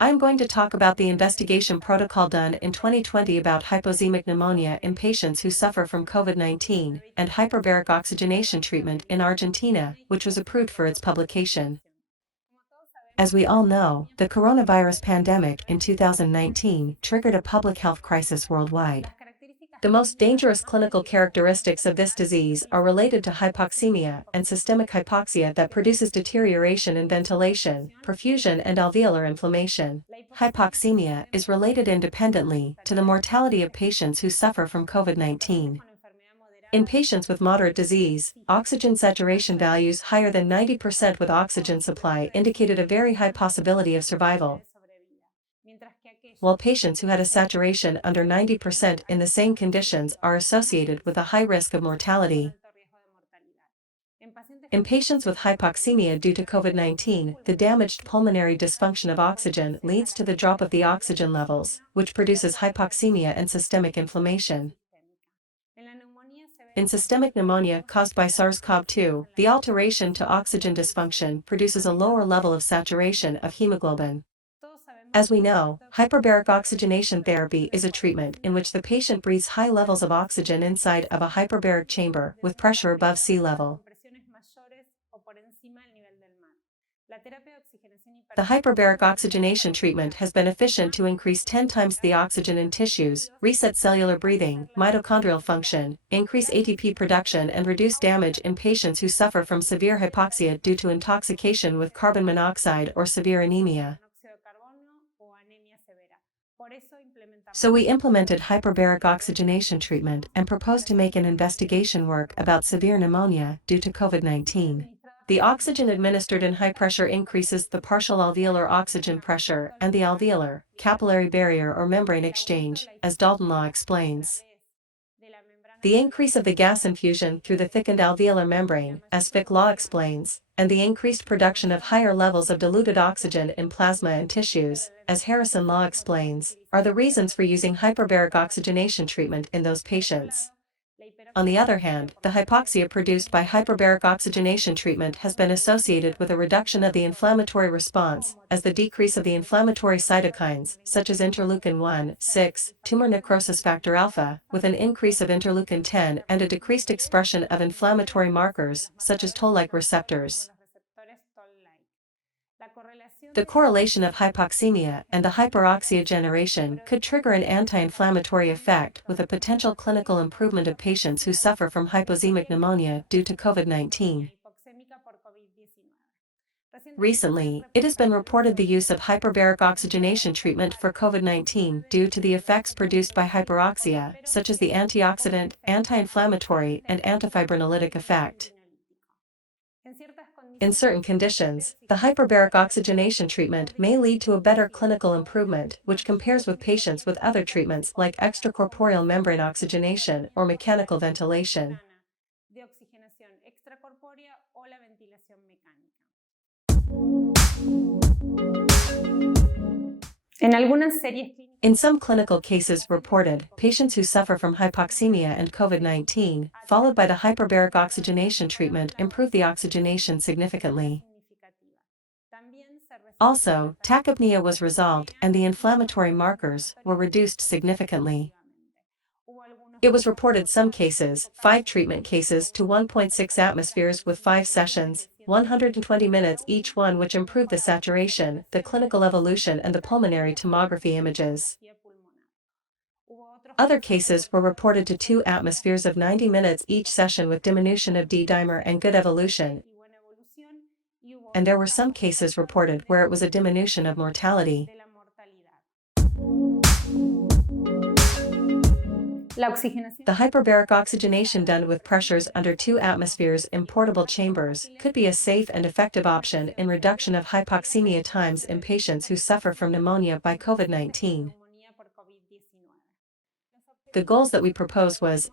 I'm going to talk about the investigation protocol done in 2020 about hypoxemic pneumonia in patients who suffer from COVID-19 and hyperbaric oxygenation treatment in Argentina, which was approved for its publication. As we all know, the coronavirus pandemic in 2019 triggered a public health crisis worldwide. The most dangerous clinical characteristics of this disease are related to hypoxemia and systemic hypoxia that produces deterioration in ventilation, perfusion and alveolar inflammation. Hypoxemia is related independently to the mortality of patients who suffer from COVID-19. In patients with moderate disease, oxygen saturation values higher than 90% with oxygen supply indicated a very high possibility of survival, while patients who had a saturation under 90% in the same conditions are associated with a high risk of mortality. In patients with hypoxemia due to COVID-19, the damaged pulmonary dysfunction of oxygen leads to the drop of the oxygen levels, which produces hypoxemia and systemic inflammation. In systemic pneumonia caused by SARS-CoV-2, the alteration to oxygen dysfunction produces a lower level of saturation of hemoglobin. As we know, hyperbaric oxygenation therapy is a treatment in which the patient breathes high levels of oxygen inside of a hyperbaric chamber with pressure above sea level. The hyperbaric oxygenation treatment has been efficient to increase 10 times the oxygen in tissues, reset cellular breathing, mitochondrial function, increase ATP production and reduce damage in patients who suffer from severe hypoxia due to intoxication with carbon monoxide or severe anemia. So we implemented hyperbaric oxygenation treatment and proposed to make an investigation work about severe pneumonia due to COVID-19. The oxygen administered in high pressure increases the partial alveolar oxygen pressure and the alveolar, capillary barrier or membrane exchange, as Dalton law explains. The increase of the gas infusion through the thickened alveolar membrane, as Fick law explains, and the increased production of higher levels of diluted oxygen in plasma and tissues, as Harrison law explains, are the reasons for using hyperbaric oxygenation treatment in those patients. On the other hand, the hypoxia produced by hyperbaric oxygenation treatment has been associated with a reduction of the inflammatory response, as the decrease of the inflammatory cytokines, such as interleukin-1, 6, tumor necrosis factor alpha, with an increase of interleukin-10 and a decreased expression of inflammatory markers, such as toll-like receptors. The correlation of hypoxemia and the hyperoxia generation could trigger an anti-inflammatory effect with a potential clinical improvement of patients who suffer from hypoxemic pneumonia due to COVID-19. Recently, it has been reported the use of hyperbaric oxygenation treatment for COVID-19 due to the effects produced by hyperoxia, such as the antioxidant, anti-inflammatory, and antifibrinolytic effect. In certain conditions, the hyperbaric oxygenation treatment may lead to a better clinical improvement, which compares with patients with other treatments like extracorporeal membrane oxygenation or mechanical ventilation. In some clinical cases reported, patients who suffer from hypoxemia and COVID-19, followed by the hyperbaric oxygenation treatment, improve the oxygenation significantly. Also, tachypnea was resolved and the inflammatory markers were reduced significantly. It was reported some cases, 5 treatment cases to 1.6 atmospheres with 5 sessions, 120 minutes each one, which improved the saturation, the clinical evolution and the pulmonary tomography images. Other cases were reported to 2 atmospheres of 90 minutes each session with diminution of D-dimer and good evolution. And there were some cases reported where it was a diminution of mortality. The hyperbaric oxygenation done with pressures under 2 atmospheres in portable chambers could be a safe and effective option in reduction of hypoxemia times in patients who suffer from pneumonia by COVID-19. The goals that we proposed was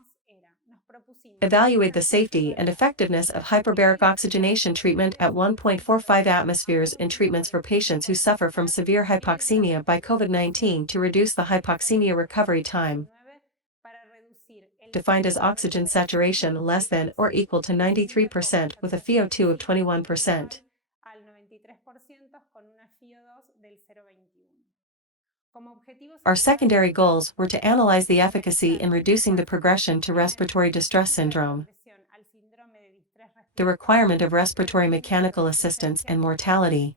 evaluate the safety and effectiveness of hyperbaric oxygenation treatment at 1.45 atmospheres in treatments for patients who suffer from severe hypoxemia by COVID-19 to reduce the hypoxemia recovery time, defined as oxygen saturation less than or equal to 93% with a FiO2 of 21%. Our secondary goals were to analyze the efficacy in reducing the progression to respiratory distress syndrome, the requirement of respiratory mechanical assistance, and mortality.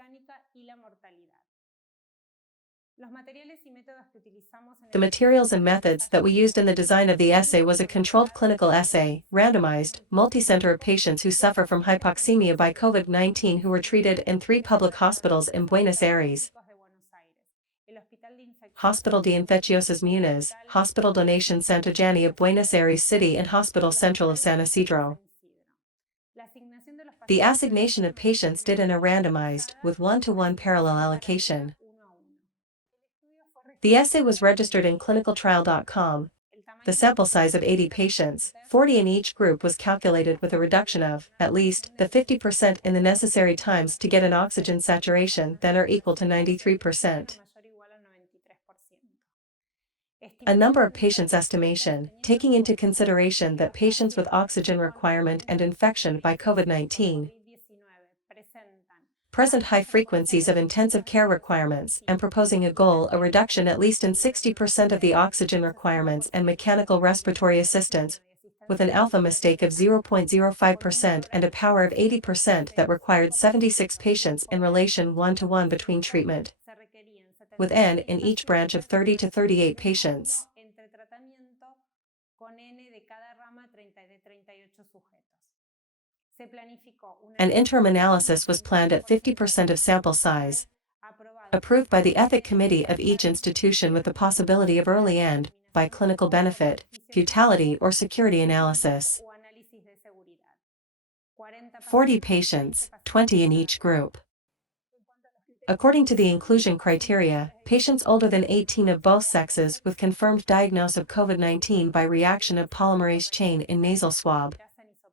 The materials and methods that we used in the design of the assay was a controlled clinical assay, randomized, multicenter of patients who suffer from hypoxemia by COVID-19 who were treated in 3 public hospitals in Buenos Aires: Hospital de Infecciosas Munes, Hospital Donation Santa Jani of Buenos Aires City, and Hospital Central of San Isidro. The assignation of patients did in a randomized, with 1-to-1 parallel allocation. The assay was registered in clinicaltrial.com. The sample size of 80 patients, 40 in each group, was calculated with a reduction of, at least, the 50% in the necessary times to get an oxygen saturation than or equal to 93%. A number of patients estimation, taking into consideration that patients with oxygen requirement and infection by COVID-19 present high frequencies of intensive care requirements, and proposing a goal a reduction at least in 60% of the oxygen requirements and mechanical respiratory assistance, with an alpha mistake of 0.05% and a power of 80% that required 76 patients in relation 1-to-1 between treatment, with N in each branch of 30 to 38 patients. An interim analysis was planned at 50% of sample size, approved by the Ethic Committee of each institution, with the possibility of early end, by clinical benefit, futility, or security analysis. 40 patients, 20 in each group. According to the inclusion criteria, patients older than 18 of both sexes with confirmed diagnosis of COVID-19 by reaction of polymerase chain in nasal swab,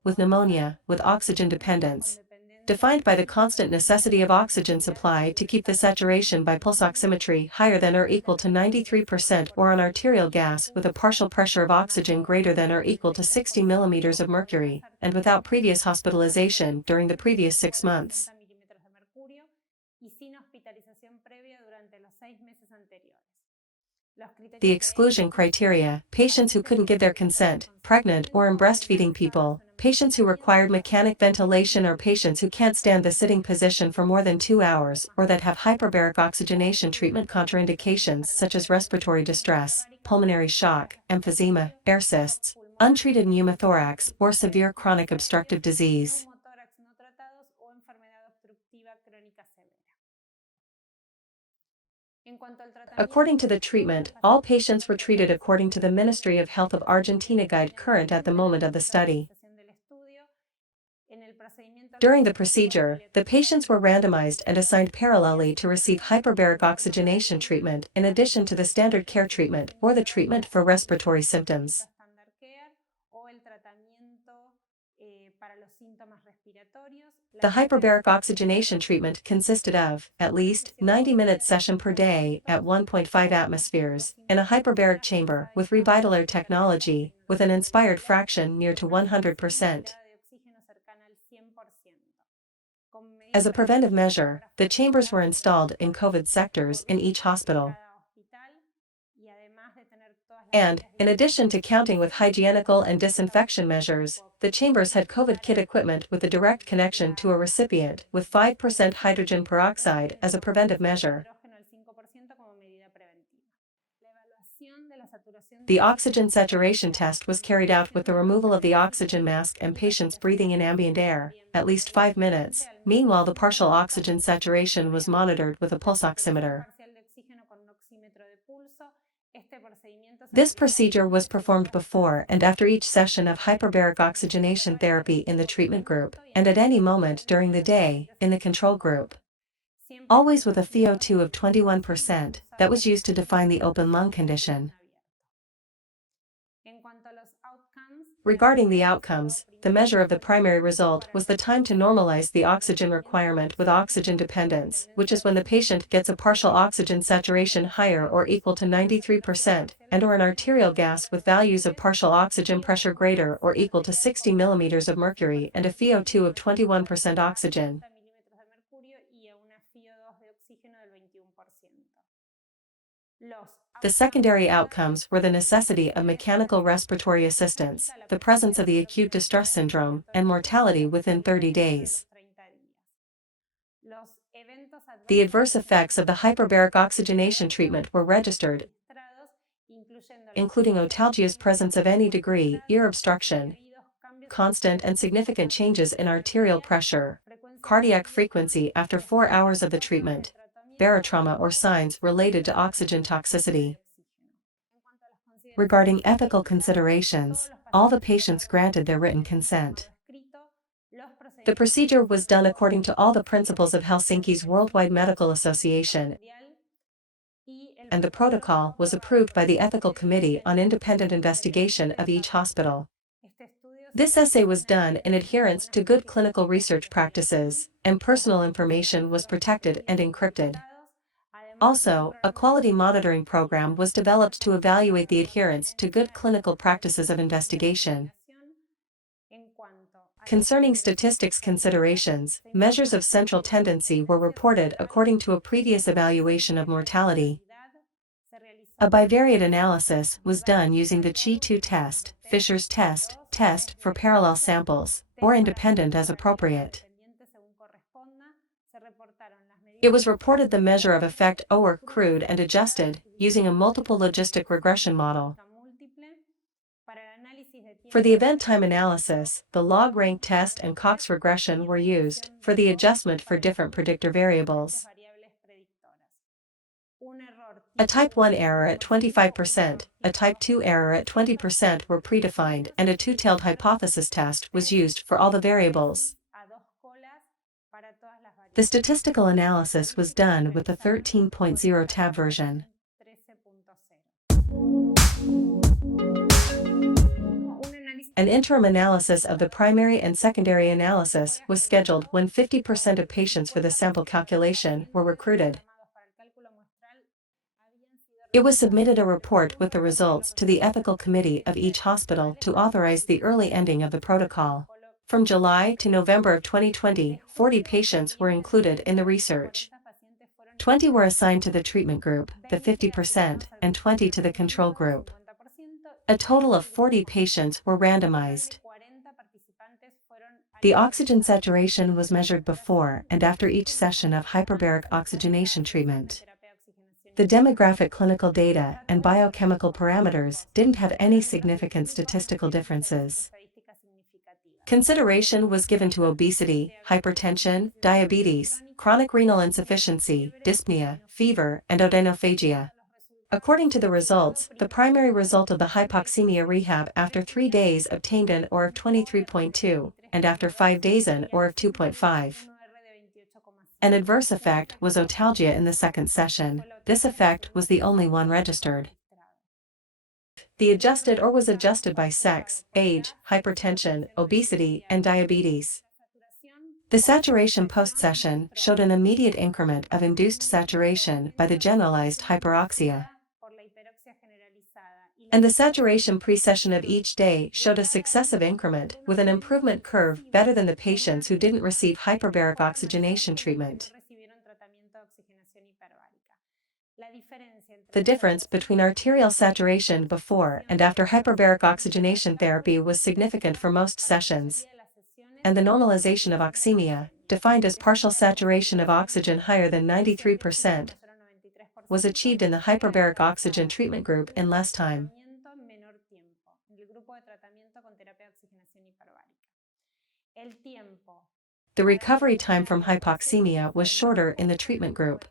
with pneumonia, with oxygen dependence, defined by the constant necessity of oxygen supply to keep the saturation by pulse oximetry higher than or equal to 93%, or on arterial gas with a partial pressure of oxygen greater than or equal to 60 millimeters of mercury, and without previous hospitalization during the previous 6 months. The exclusion criteria: patients who couldn't give their consent, pregnant or in breastfeeding people, patients who required mechanic ventilation, or patients who can't stand the sitting position for more than 2 hours, or that have hyperbaric oxygenation treatment contraindications such as respiratory distress, pulmonary shock, emphysema, air cysts, untreated pneumothorax, or severe chronic obstructive disease. According to the treatment, all patients were treated according to the Ministry of Health of Argentina guide current at the moment of the study. During the procedure, the patients were randomized and assigned parallelly to receive hyperbaric oxygenation treatment in addition to the standard care treatment or the treatment for respiratory symptoms. The hyperbaric oxygenation treatment consisted of, at least, 90-minute session per day at 1.5 atmospheres, in a hyperbaric chamber with revitalair technology, with an inspired fraction near to 100%. As a preventive measure, the chambers were installed in COVID sectors in each hospital. And, in addition to counting with hygienical and disinfection measures, the chambers had COVID kit equipment with a direct connection to a recipient with 5% hydrogen peroxide as a preventive measure. The oxygen saturation test was carried out with the removal of the oxygen mask and patients breathing in ambient air, at least 5 minutes. Meanwhile, the partial oxygen saturation was monitored with a pulse oximeter. This procedure was performed before and after each session of hyperbaric oxygenation therapy in the treatment group, and at any moment during the day, in the control group. Always with a FiO2 of 21%, that was used to define the open lung condition. Regarding the outcomes, the measure of the primary result was the time to normalize the oxygen requirement with oxygen dependence, which is when the patient gets a partial oxygen saturation higher or equal to 93%, and or an arterial gas with values of partial oxygen pressure greater or equal to 60 millimeters of mercury and a FiO2 of 21% oxygen. The secondary outcomes were the necessity of mechanical respiratory assistance, the presence of the acute distress syndrome, and mortality within 30 days. The adverse effects of the hyperbaric oxygenation treatment were registered, including otalgia's presence of any degree, ear obstruction, constant and significant changes in arterial pressure, cardiac frequency after 4 hours of the treatment, barotrauma or signs related to oxygen toxicity. Regarding ethical considerations, all the patients granted their written consent. The procedure was done according to all the principles of Helsinki's Worldwide Medical Association, and the protocol was approved by the Ethical Committee on Independent Investigation of each hospital. This essay was done in adherence to good clinical research practices, and personal information was protected and encrypted. Also, a quality monitoring program was developed to evaluate the adherence to good clinical practices of investigation. Concerning statistics considerations, measures of central tendency were reported according to a previous evaluation of mortality. A bivariate analysis was done using the Chi-2 test, Fisher's test for parallel samples, or independent as appropriate. It was reported the measure of effect were crude and adjusted, using a multiple logistic regression model. For the event time analysis, the log rank test and Cox regression were used for the adjustment for different predictor variables. A type 1 error at 25%, a type 2 error at 20% were predefined, and a two-tailed hypothesis test was used for all the variables. The statistical analysis was done with the 13.0 tab version. An interim analysis of the primary and secondary analysis was scheduled when 50% of patients for the sample calculation were recruited. It was submitted a report with the results to the ethical committee of each hospital to authorize the early ending of the protocol. From July to November of 2020, 40 patients were included in the research. 20 were assigned to the treatment group, the 50%, and 20 to the control group. A total of 40 patients were randomized. The oxygen saturation was measured before and after each session of hyperbaric oxygenation treatment. The demographic clinical data and biochemical parameters didn't have any significant statistical differences. Consideration was given to obesity, hypertension, diabetes, chronic renal insufficiency, dyspnea, fever, and odonophagia. According to the results, the primary result of the hypoxemia rehab after 3 days obtained an OR of 23.2, and after 5 days an OR of 2.5. An adverse effect was otalgia in the second session. This effect was the only one registered. The adjusted OR was adjusted by sex, age, hypertension, obesity, and diabetes. The saturation post-session showed an immediate increment of induced saturation by the generalized hyperoxia. And the saturation pre-session of each day showed a successive increment with an improvement curve better than the patients who didn't receive hyperbaric oxygenation treatment. The difference between arterial saturation before and after hyperbaric oxygenation therapy was significant for most sessions, and the normalization of oxemia, defined as partial saturation of oxygen higher than 93%, was achieved in the hyperbaric oxygen treatment group in less time. The recovery time from hypoxemia was shorter in the treatment group.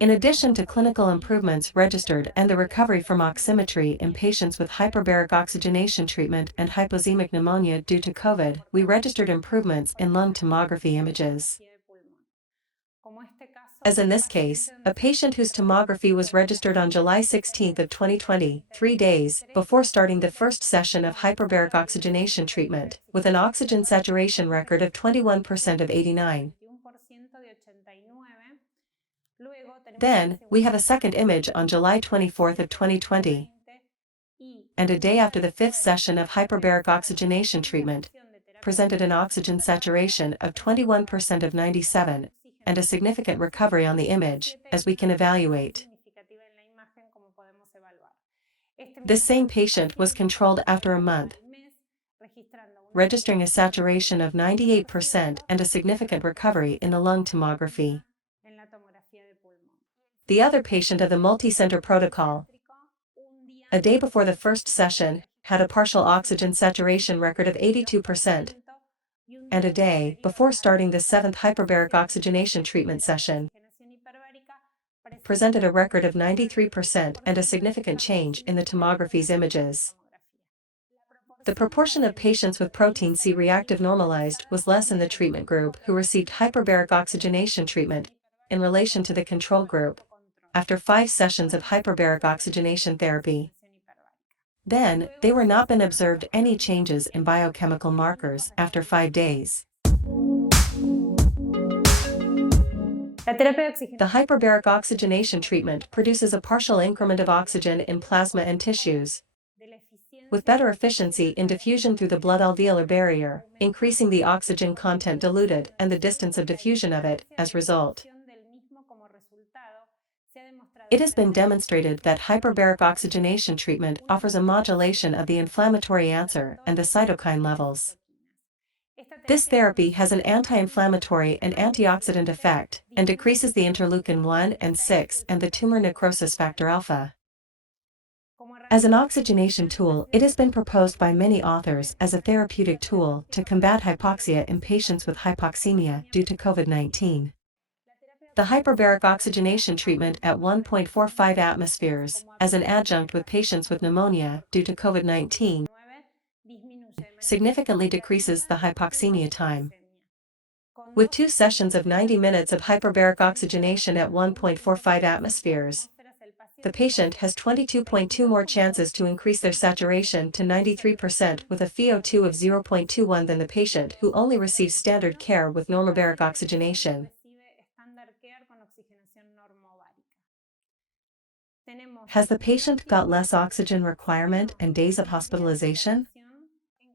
In addition to clinical improvements registered and the recovery from oximetry in patients with hyperbaric oxygenation treatment and hypoxemic pneumonia due to COVID, we registered improvements in lung tomography images. As in this case, a patient whose tomography was registered on July 16 of 2020, 3 days before starting the first session of hyperbaric oxygenation treatment, with an oxygen saturation record of 21% of 89. Then, we have a second image on July 24 of 2020, and a day after the fifth session of hyperbaric oxygenation treatment, presented an oxygen saturation of 21% of 97, and a significant recovery on the image, as we can evaluate. This same patient was controlled after a month, registering a saturation of 98% and a significant recovery in the lung tomography. The other patient of the multicenter protocol, a day before the first session, had a partial oxygen saturation record of 82%, and a day before starting the 7th hyperbaric oxygenation treatment session, presented a record of 93% and a significant change in the tomography's images. The proportion of patients with protein C reactive normalized was less in the treatment group who received hyperbaric oxygenation treatment in relation to the control group after 5 sessions of hyperbaric oxygenation therapy. Then, there were not been observed any changes in biochemical markers after 5 days. The hyperbaric oxygenation treatment produces a partial increment of oxygen in plasma and tissues, with better efficiency in diffusion through the blood-alveolar barrier, increasing the oxygen content diluted and the distance of diffusion of it as result. It has been demonstrated that hyperbaric oxygenation treatment offers a modulation of the inflammatory answer and the cytokine levels. This therapy has an anti-inflammatory and antioxidant effect and decreases the interleukin 1 and 6 and the tumor necrosis factor alpha. As an oxygenation tool, it has been proposed by many authors as a therapeutic tool to combat hypoxia in patients with hypoxemia due to COVID-19. The hyperbaric oxygenation treatment at 1.45 atmospheres, as an adjunct with patients with pneumonia due to COVID-19, significantly decreases the hypoxemia time. With 2 sessions of 90 minutes of hyperbaric oxygenation at 1.45 atmospheres, the patient has 22.2 more chances to increase their saturation to 93% with a FiO2 of 0.21 than the patient who only receives standard care with normobaric oxygenation. Has the patient got less oxygen requirement and days of hospitalization?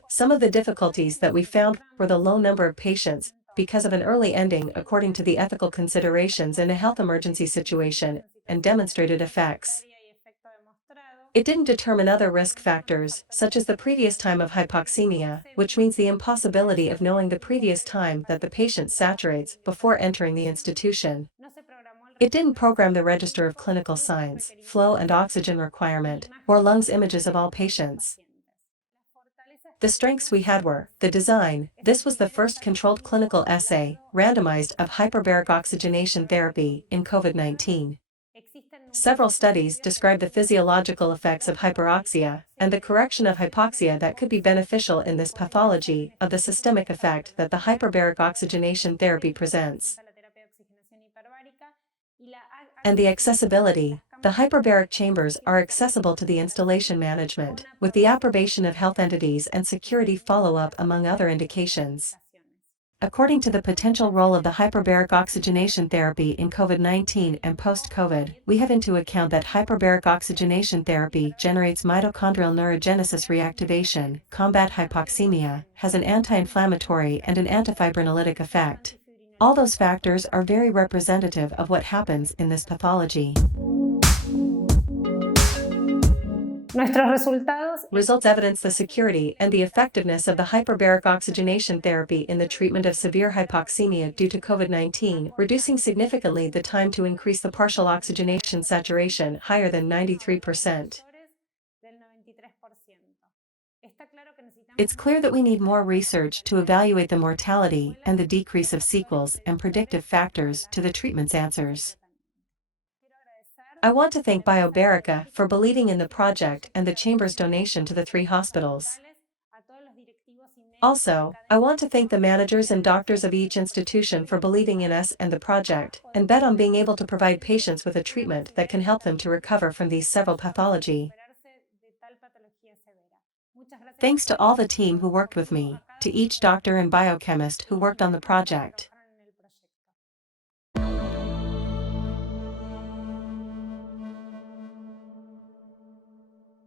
Some of the difficulties that we found were the low number of patients because of an early ending according to the ethical considerations in a health emergency situation, and demonstrated effects. It didn't determine other risk factors, such as the previous time of hypoxemia, which means the impossibility of knowing the previous time that the patient saturates before entering the institution. It didn't program the register of clinical signs, flow and oxygen requirement, or lungs images of all patients. The strengths we had were the design. This was the first controlled clinical essay, randomized, of hyperbaric oxygenation therapy in COVID-19. Several studies describe the physiological effects of hyperoxia and the correction of hypoxia that could be beneficial in this pathology of the systemic effect that the hyperbaric oxygenation therapy presents. And the accessibility. The hyperbaric chambers are accessible to the installation management, with the approbation of health entities and security follow-up among other indications. According to the potential role of the hyperbaric oxygenation therapy in COVID-19 and post-COVID, we have into account that hyperbaric oxygenation therapy generates mitochondrial neurogenesis reactivation, combat hypoxemia, has an anti-inflammatory and an antifibrinolytic effect. All those factors are very representative of what happens in this pathology. Results evidence the security and the effectiveness of the hyperbaric oxygenation therapy in the treatment of severe hypoxemia due to COVID-19, reducing significantly the time to increase the partial oxygenation saturation higher than 93%. It's clear that we need more research to evaluate the mortality and the decrease of sequels and predictive factors to the treatment's answers. I want to thank Bivariate for believing in the project and the Chamber's donation to the 3 hospitals. Also, I want to thank the managers and doctors of each institution for believing in us and the project, and bet on being able to provide patients with a treatment that can help them to recover from these several pathology. Thanks to all the team who worked with me, to each doctor and biochemist who worked on the project.